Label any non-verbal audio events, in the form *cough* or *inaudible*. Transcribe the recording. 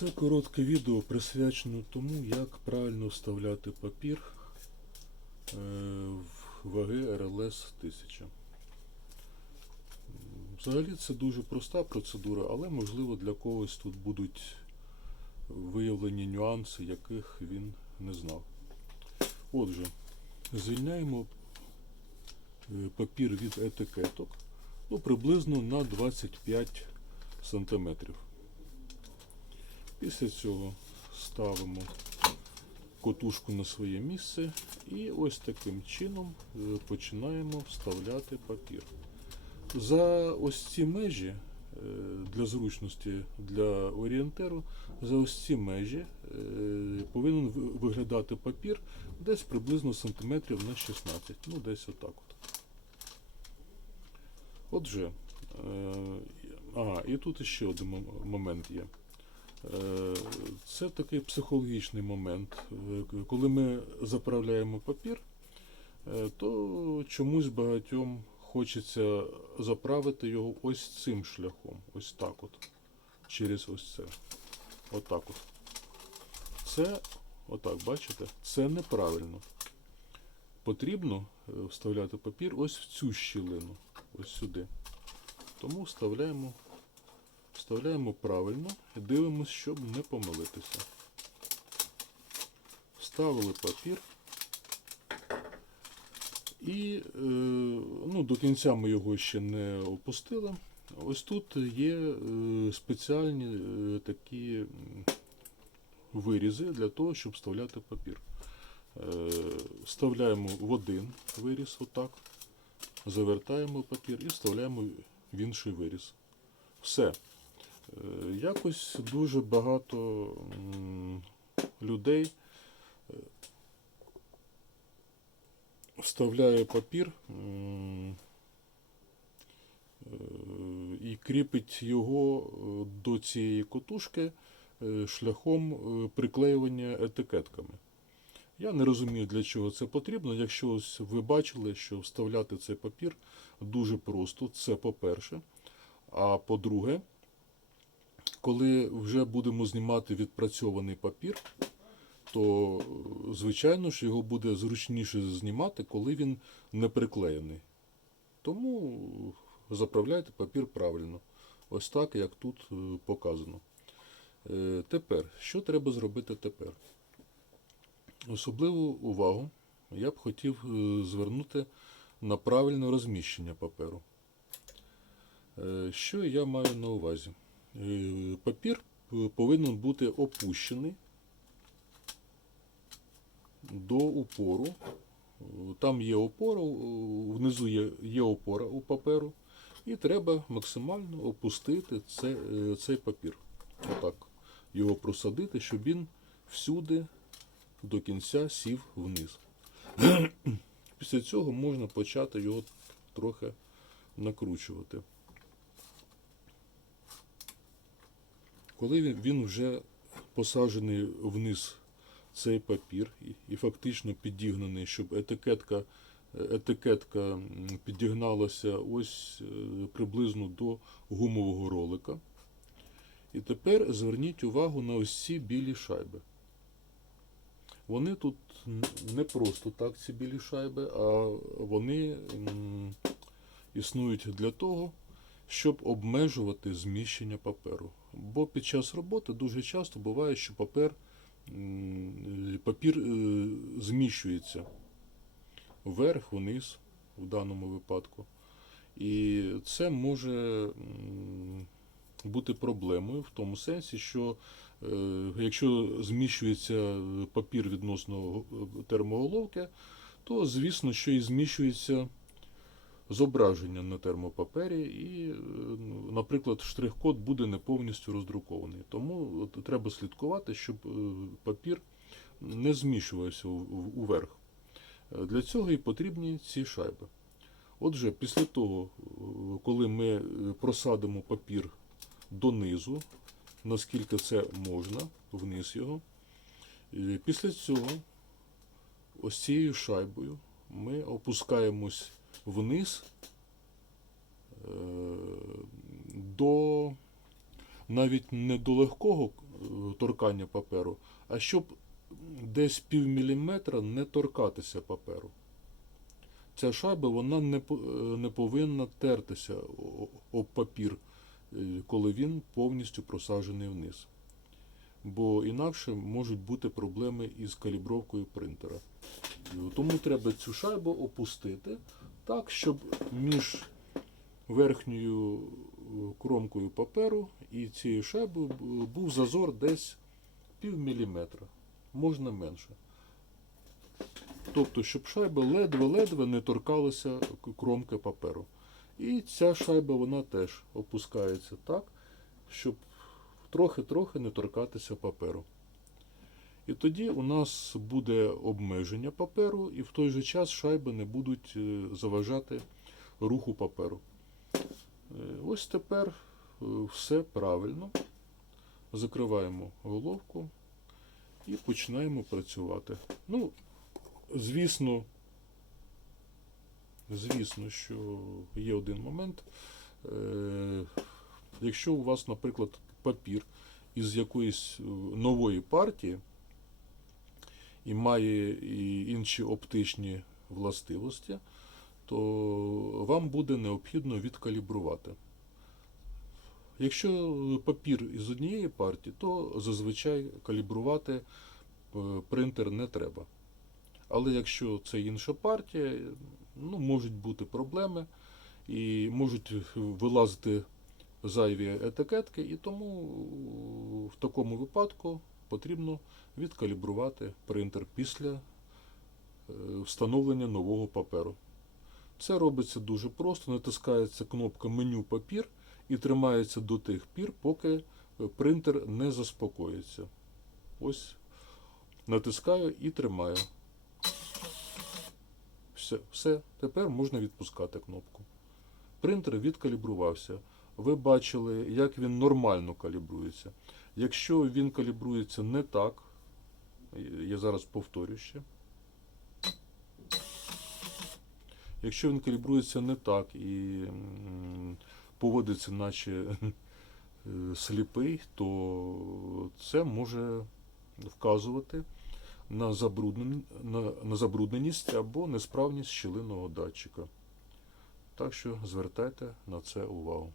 Це коротке відео присвячено тому, як правильно вставляти папір е, в ваги РЛС 1000. Взагалі це дуже проста процедура, але можливо для когось тут будуть виявлені нюанси, яких він не знав. Отже, звільняємо е, папір від етикеток ну, приблизно на 25 сантиметрів. Після цього ставимо котушку на своє місце і ось таким чином починаємо вставляти папір. За ось ці межі е, для зручності для орієнтеру, за ось ці межі е, повинен виглядати папір десь приблизно сантиметрів на 16, ну десь отак от. Отже, е, ага, і тут ще один момент є. Е, Це такий психологічний момент. Е, Коли ми заправляємо папір, е, то чомусь багатьом хочеться заправити його ось цим шляхом. Ось так от. Через ось це. Отак от. Це, отак, бачите, це неправильно. Потрібно вставляти папір ось в цю щілину, ось сюди. Тому вставляємо Вставляємо правильно і дивимося, щоб не помилитися. Вставили папір. І е, ну, до кінця ми його ще не опустили. Ось тут є е, спеціальні е, такі вирізи для того, щоб вставляти папір. Вставляємо в один виріз, отак, завертаємо папір і вставляємо в інший виріз. Все. Е, Якось дуже багато людей е, вставляє папір е, і кріпить його до цієї котушки шляхом приклеювання етикетками. Я не розумію, для чого це потрібно. Якщо ось ви бачили, що вставляти цей папір дуже просто, це по-перше. А по-друге, коли вже будемо знімати відпрацьований папір, то е, звичайно ж його буде зручніше знімати, коли він не приклеєний. Тому заправляйте папір правильно. Ось так, як тут е, показано. Е, Тепер, що треба зробити тепер? Особливу увагу я б хотів е, звернути на правильне розміщення паперу. Е, Що я маю на увазі? Е, Папір е, повинен бути опущений до упору. Там є опора, внизу є, є опора у паперу, і треба максимально опустити це, е, цей папір. Отак. Його просадити, щоб він всюди до кінця сів вниз. *clears throat* Після цього можна почати його трохи накручувати. Коли він, він вже посаджений вниз цей папір і, і фактично підігнаний, щоб етикетка, етикетка підігналася ось е, приблизно до гумового ролика. І тепер зверніть увагу на ось ці білі шайби. Вони тут не просто так, ці білі шайби, а вони існують для того, щоб обмежувати зміщення паперу. Бо під час роботи дуже часто буває, що папер, папір е, зміщується вверх, вниз, в даному випадку. І це може бути проблемою в тому сенсі, що е, якщо зміщується папір відносно термоголовки, то звісно, що і зміщується зображення на термопапері, і, е, ну, наприклад, штрих-код буде не повністю роздрукований. Тому треба слідкувати, щоб е, папір не у- уверх. Е, Для цього і потрібні ці шайби. Отже, після того, коли ми просадимо папір донизу, наскільки це можна, вниз його, після цього ось цією шайбою ми опускаємось вниз е, до навіть не до легкого торкання паперу, а щоб десь пів міліметра не торкатися паперу. Ця шайба вона не, е, не повинна тертися об папір, е, коли він повністю просаджений вниз. Бо інакше можуть бути проблеми із калібровкою принтера. Тому треба цю шайбу опустити так, щоб між верхньою е, кромкою паперу і цією шайбою був зазор десь пів міліметра, можна менше. Тобто, щоб шайба ледве-ледве не торкалася кромки паперу. І ця шайба вона теж опускається так, щоб трохи-трохи не торкатися паперу. І тоді у нас буде обмеження паперу, і в той же час шайби не будуть е, заважати руху паперу. Е, Ось тепер е, все правильно. Закриваємо головку і починаємо працювати. Ну, звісно, звісно, що є один момент. Якщо у вас, наприклад, папір із якоїсь нової партії і має і інші оптичні властивості, то вам буде необхідно відкалібрувати. Якщо папір із однієї партії, то зазвичай калібрувати е, принтер не треба. Але якщо це інша партія, ну, можуть бути проблеми і можуть вилазити зайві етикетки, і тому в такому випадку потрібно відкалібрувати принтер після е, встановлення нового паперу. Це робиться дуже просто, натискається кнопка меню папір і тримається до тих пір, поки е, принтер не заспокоїться. Ось натискаю і тримаю. Все, все, тепер можна відпускати кнопку. Принтер відкалібрувався. Ви бачили, як він нормально калібрується. Якщо він калібрується не так, я зараз повторю ще. Якщо він калібрується не так і поводиться, наче е, сліпий, то це може вказувати на, забруднен... на, на забрудненість або несправність щілинного датчика. Так що звертайте на це увагу.